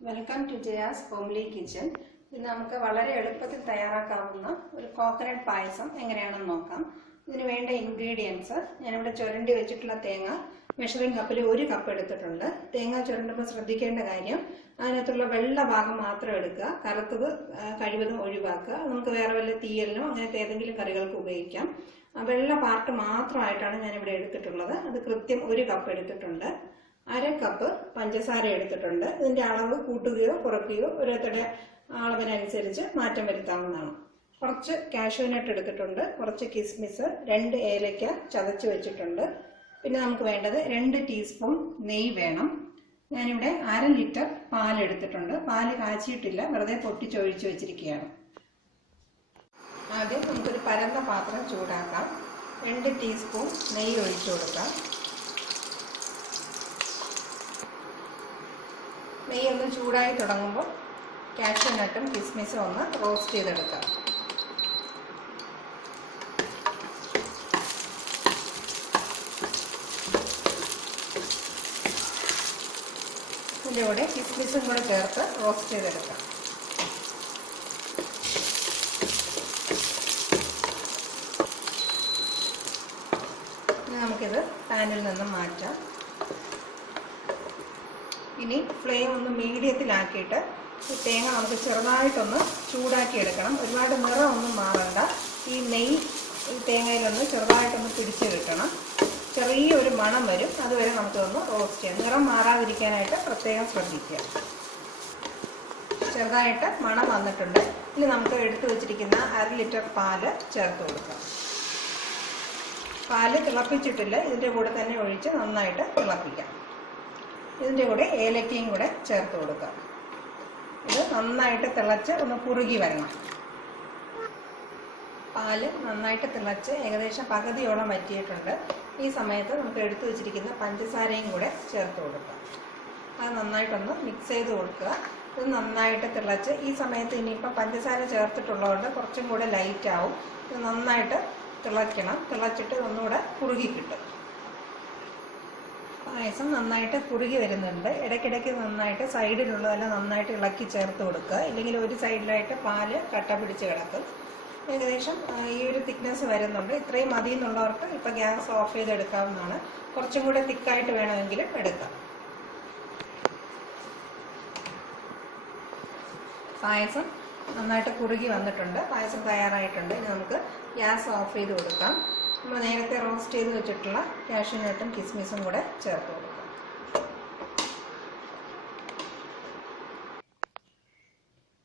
Welcome to Jaya's Homely Kitchen. ഇന്ന് നമുക്ക് വളരെ എളുപ്പത്തിൽ തയ്യാറാക്കാവുന്ന ഒരു കോക്കനട്ട് പായസം എങ്ങനെയാണെന്ന് നോക്കാം. ഇതിന് വേണ്ട ഇൻഗ്രീഡിയൻസ് ഞാനിവിടെ ചുരണ്ടി വെച്ചിട്ടുള്ള തേങ്ങ മെഷറിംഗ് കപ്പിൽ 1 കപ്പ് എടുത്തിട്ടുണ്ട്. തേങ്ങ ചുരണ്ടുമ്പോൾ ശ്രദ്ധിക്കേണ്ട കാര്യം അതിനകത്തുള്ള വെള്ള ഭാഗം മാത്രം എടുക്കുക, കറുത്തത് കഴിവതും ഒഴിവാക്കുക. നമുക്ക് വേറെ വല്ല തീയലിനോ അങ്ങനത്തെ ഏതെങ്കിലും കറികൾക്ക് ഉപയോഗിക്കാം. വെള്ള പാർട്ട് മാത്രമായിട്ടാണ് ഞാനിവിടെ എടുത്തിട്ടുള്ളത്. അത് കൃത്യം 1 കപ്പ് എടുത്തിട്ടുണ്ട്. 1/2 കപ്പ് പഞ്ചസാര എടുത്തിട്ടുണ്ട്. ഇതിന്റെ അളവ് കൂട്ടുകയോ കുറയ്ക്കുകയോ ഓരോരുത്തരുടെ അളവിനനുസരിച്ച് മാറ്റം വരുത്താവുന്നതാണ്. കുറച്ച് കാഷ്യൂ നട്ട് എടുത്തിട്ടുണ്ട്, കുറച്ച് കിസ്മിസ്, 2 ഏലക്ക ചതച്ച് വെച്ചിട്ടുണ്ട്. പിന്നെ നമുക്ക് വേണ്ടത് 2 ടീസ്പൂൺ നെയ്യ് വേണം. ഞാനിവിടെ 1/2 ലിറ്റർ പാൽ എടുത്തിട്ടുണ്ട്. പാല് കാച്ചിയിട്ടില്ല, വെറുതെ പൊട്ടിച്ചൊഴിച്ച് വെച്ചിരിക്കുകയാണ്. ആദ്യം നമുക്കൊരു പരന്ന പാത്രം ചൂടാക്കാം. 2 ടീസ്പൂൺ നെയ്യ് ഒഴിച്ചു കൊടുക്കാം. നെയ്യ് ഒന്ന് ചൂടായി തുടങ്ങുമ്പോൾ കാഷ്യൂ നട്ടും കിസ്മിസും ഒന്ന് റോസ്റ്റ് ചെയ്തെടുക്കാം. ഇതിൻ്റെ കൂടെ കിസ്മിസും കൂടെ ചേർത്ത് റോസ്റ്റ് ചെയ്തെടുക്കാം. ഇനി നമുക്കിത് പാനിൽ നിന്നും മാറ്റാം. ഇനി ഫ്ലെയിം ഒന്ന് മീഡിയത്തിലാക്കിയിട്ട് ഈ തേങ്ങ നമുക്ക് ചെറുതായിട്ടൊന്ന് ചൂടാക്കി എടുക്കണം. ഒരുപാട് നിറമൊന്നും മാറണ്ട. ഈ നെയ്യ് ഈ തേങ്ങയിലൊന്ന് ചെറുതായിട്ടൊന്ന് പിടിച്ച് കിട്ടണം. ചെറിയൊരു മണം വരും, അതുവരെ നമുക്കൊന്ന് റോസ്റ്റ് ചെയ്യാം. നിറം മാറാതിരിക്കാനായിട്ട് പ്രത്യേകം ശ്രദ്ധിക്കുക. ചെറുതായിട്ട് മണം വന്നിട്ടുണ്ട്. ഇനി നമുക്ക് എടുത്തു വെച്ചിരിക്കുന്ന 1/2 ലിറ്റർ പാല് ചേർത്ത് കൊടുക്കാം. പാല് തിളപ്പിച്ചിട്ടില്ല, ഇതിൻ്റെ കൂടെ തന്നെ ഒഴിച്ച് നന്നായിട്ട് തിളപ്പിക്കാം. ഇതിൻ്റെ കൂടെ ഏലക്കയും കൂടെ ചേർത്ത് കൊടുക്കാം. ഇത് നന്നായിട്ട് തിളച്ച് ഒന്ന് കുറുകി വരണം. പാല് നന്നായിട്ട് തിളച്ച് ഏകദേശം പകുതിയോളം വറ്റിയിട്ടുണ്ട്. ഈ സമയത്ത് നമുക്ക് എടുത്തു വെച്ചിരിക്കുന്ന പഞ്ചസാരയും കൂടെ ചേർത്ത് കൊടുക്കാം. അത് നന്നായിട്ടൊന്ന് മിക്സ് ചെയ്ത് കൊടുക്കുക. ഇത് നന്നായിട്ട് തിളച്ച് ഈ സമയത്ത് ഇനിയിപ്പം പഞ്ചസാര ചേർത്തിട്ടുള്ളതുകൊണ്ട് കുറച്ചും കൂടെ ലൈറ്റ് ആവും. ഇത് നന്നായിട്ട് തിളയ്ക്കണം. തിളച്ചിട്ട് ഒന്നുകൂടെ കുറുകി കിട്ടും. പായസം നന്നായിട്ട് കുറുകി വരുന്നുണ്ട്. ഇടയ്ക്കിടയ്ക്ക് നന്നായിട്ട് സൈഡിലുള്ളതെല്ലാം നന്നായിട്ട് ഇളക്കി ചേർത്ത് കൊടുക്കുക. ഇല്ലെങ്കിൽ ഒരു സൈഡിലായിട്ട് പാല് കട്ട പിടിച്ച് കിടക്കും. ഏകദേശം ഈ ഒരു തിക്നെസ് വരുന്നുണ്ട്. ഇത്രയും മതി എന്നുള്ളവർക്ക് ഇപ്പം ഗ്യാസ് ഓഫ് ചെയ്തെടുക്കാവുന്നതാണ്. കുറച്ചും കൂടെ തിക്കായിട്ട് വേണമെങ്കിലും എടുക്കാം. പായസം നന്നായിട്ട് കുറുകി വന്നിട്ടുണ്ട്. പായസം തയ്യാറായിട്ടുണ്ട്. ഇനി നമുക്ക് ഗ്യാസ് ഓഫ് ചെയ്ത് കൊടുക്കാം. നമ്മൾ നേരത്തെ റോസ്റ്റ് ചെയ്ത് വെച്ചിട്ടുള്ള കാഷ്യൂ നട്ടും കിസ്മിസും കൂടെ ചേർത്ത് കൊടുക്കാം.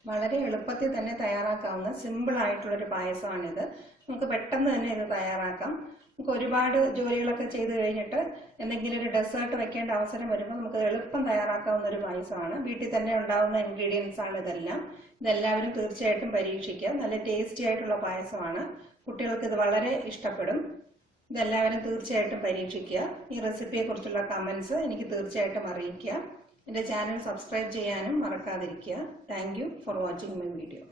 വളരെ എളുപ്പത്തിൽ തന്നെ തയ്യാറാക്കാവുന്ന സിമ്പിളായിട്ടുള്ളൊരു പായസമാണിത്. നമുക്ക് പെട്ടെന്ന് തന്നെ ഇത് തയ്യാറാക്കാം. നമുക്ക് ഒരുപാട് ജോലികളൊക്കെ ചെയ്ത് കഴിഞ്ഞിട്ട് എന്തെങ്കിലും ഒരു ഡെസേർട്ട് വെക്കേണ്ട അവസരം വരുമ്പോൾ നമുക്ക് എളുപ്പം തയ്യാറാക്കാവുന്ന ഒരു പായസമാണ്. വീട്ടിൽ തന്നെ ഉണ്ടാകുന്ന ഇൻഗ്രീഡിയൻസ് ആണ് ഇതെല്ലാം. ഇതെല്ലാവരും തീർച്ചയായിട്ടും പരീക്ഷിക്കുക. നല്ല ടേസ്റ്റി ആയിട്ടുള്ള പായസമാണ്. കുട്ടികൾക്ക് ഇത് വളരെ ഇഷ്ടപ്പെടും. ഇതെല്ലാവരും തീർച്ചയായിട്ടും പരീക്ഷിക്കുക. ഈ റെസിപ്പിയെക്കുറിച്ചുള്ള കമൻസ് എനിക്ക് തീർച്ചയായിട്ടും അറിയിക്കുക. എൻ്റെ ചാനൽ സബ്സ്ക്രൈബ് ചെയ്യാനും മറക്കാതിരിക്കുക. Thank you for watching my video.